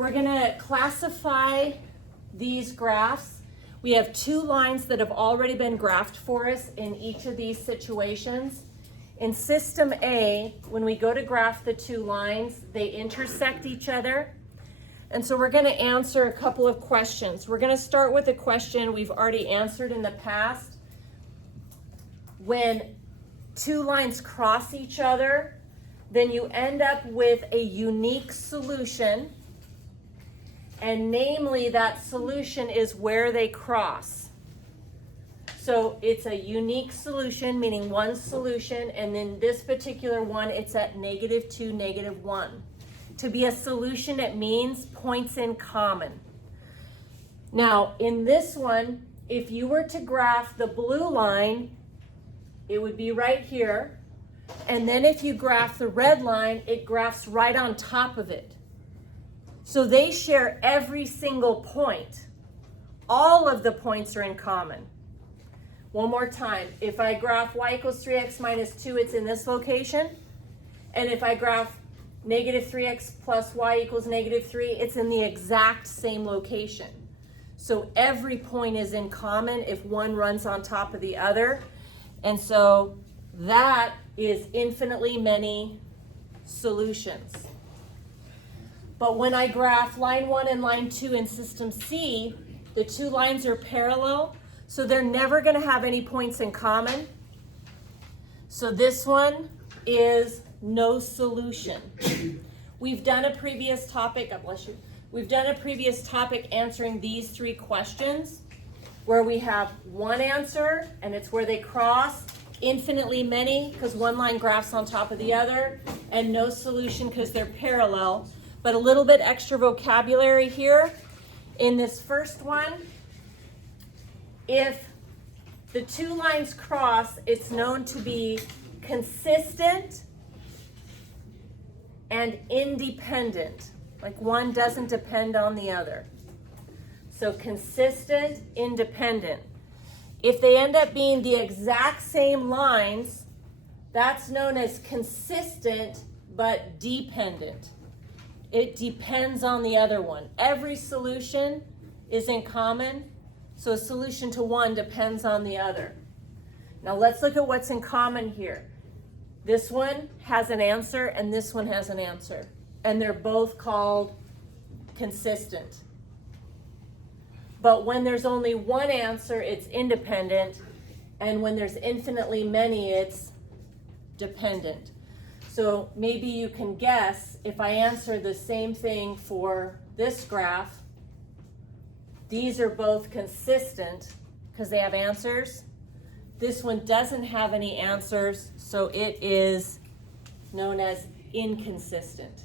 We're gonna classify these graphs. We have two lines that have already been graphed for us in each of these situations. In system A, when we go to graph the two lines, they intersect each other. And so we're gonna answer a couple of questions. We're gonna start with a question we've already answered in the past. When two lines cross each other, then you end up with a unique solution, and namely that solution is where they cross. So it's a unique solution, meaning one solution, and then this particular one, it's at -2, -1. To be a solution, it means points in common. Now, in this one, if you were to graph the blue line, it would be right here. And then if you graph the red line, it graphs right on top of it. So they share every single point. All of the points are in common. One more time. If I graph y equals 3x minus 2, it's in this location. And if I graph -3x plus y equals -3, it's in the exact same location. So every point is in common if one runs on top of the other. And so that is infinitely many solutions. But when I graph line 1 and line 2 in system C, the two lines are parallel, so they're never going to have any points in common. So this one is no solution. We've done a previous topic, God bless you. We've done a previous topic answering these three questions where we have one answer and it's where they cross, infinitely many because one line graphs on top of the other, and no solution because they're parallel. But a little bit extra vocabulary here. In this first one, if the two lines cross, it's known to be consistent and independent, like one doesn't depend on the other. So consistent, independent. If they end up being the exact same lines, that's known as consistent but dependent. It depends on the other one. Every solution is in common, so a solution to one depends on the other. Now let's look at what's in common here. This one has an answer and this one has an answer, and they're both called consistent. But when there's only one answer, it's independent, and when there's infinitely many, it's dependent. So maybe you can guess, if I answer the same thing for this graph, these are both consistent because they have answers. This one doesn't have any answers, so it is known as inconsistent.